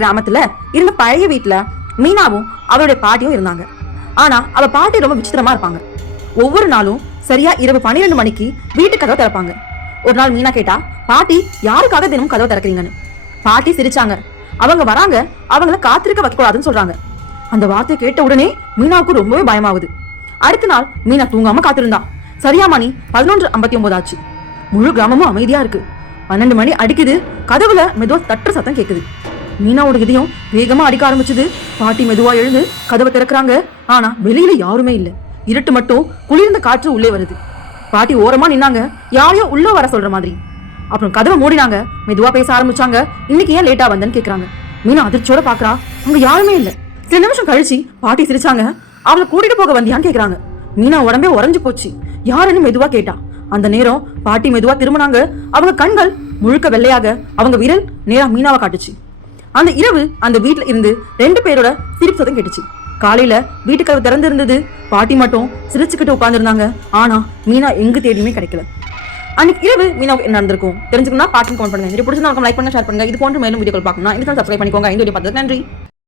கிராமத்துல இருந்த பழைய வீட்டுல மீனாவும் அவருடைய பாட்டியும் இருந்தாங்க. ஆனா அவ பாட்டி ரொம்ப விசித்திரமா இருப்பாங்க. ஒவ்வொரு நாளும் சரியா இரவு 12 மணிக்கு வீட்டு கதவை திறப்பாங்க. ஒரு நாள் மீனா கேட்டா, பாட்டி யாருக்காக தினமும் கதவை திறக்கிறீங்கன்னு. பாட்டி சிரிச்சாங்க. அவங்க வராங்க, அவங்கள காத்திருக்க வைக்க கூடாதுன்னு சொல்றாங்க. அந்த வார்த்தையை கேட்ட உடனே மீனாவுக்கு ரொம்பவே பயமாகுது. அடுத்த நாள் மீனா தூங்காம காத்திருந்தா. சரியா மணி 11:59 ஆச்சு. முழு கிராமமும் அமைதியா இருக்கு. 12 மணி அடிக்குது. கதவுல மெதுவா தட்டுற சத்தம் கேக்குது. மீனாவோட இதயம் வேகமா அடிக்க ஆரம்பிச்சுது. பாட்டி மெதுவா எழுந்து கதவை திறக்கிறாங்க. ஆனா வெளியில யாருமே இல்ல. இருட்டு மட்டும், குளிர்ந்த காற்று உள்ளே வருது. பாட்டி ஓரமா நின்னாங்க, யாரையோ உள்ள வர சொல்ற மாதிரி. அப்புறம் கதவை மூடினாங்க. மெதுவா பேச ஆரம்பிச்சாங்க. இன்னைக்கு ஏன் லேட்டா வந்தேன்னு கேக்குறாங்க. மீனா அதிர்ச்சியோட பாக்குறா. அங்க யாருமே இல்ல. சில நிமிஷம் கழிச்சு பாட்டி சிரிச்சாங்க. அவளை கூட்டிட்டு போக வந்தியான்னு கேக்குறாங்க. மீனா உடம்பே உறைஞ்சு போச்சு. யாருன்னு மெதுவா கேட்டா. அந்த நேரம் பாட்டி மெதுவா திரும்பினாங்க. அவங்க கண்கள் முழுக்க வெள்ளையாக, அவங்க விரல் நேரா மீனாவை காட்டுச்சு. அந்த இரவு அந்த வீட்டுல இருந்து 2 பேரோட சிரிப்பு சத்தம் கேட்டுச்சு. காலையில வீட்டுக்கதவு திறந்து இருந்தது. பாட்டி மட்டும் சிரிச்சுக்கிட்டு உட்கார்ந்துருந்தாங்க. ஆனா மீனா எங்க தேடியுமே கிடைக்கல. அன்னைக்கு இரவு மீனாவுக்கு என்ன நடந்திருக்கும் தெரிஞ்சுக்கணும்னா பாட்டின்னு கமெண்ட் பண்ணுங்க. இது பிடிச்சிருந்தா லைக் பண்ணுங்க, ஷேர் பண்ணுங்க. இது போன்ற மேலும் வீடியோக்கள் பார்க்கணும்னா இந்த சேனல் சப்ஸ்கிரைப் பண்ணிக்கோங்க. இந்த வீடியோ பார்த்ததுக்கு நன்றி.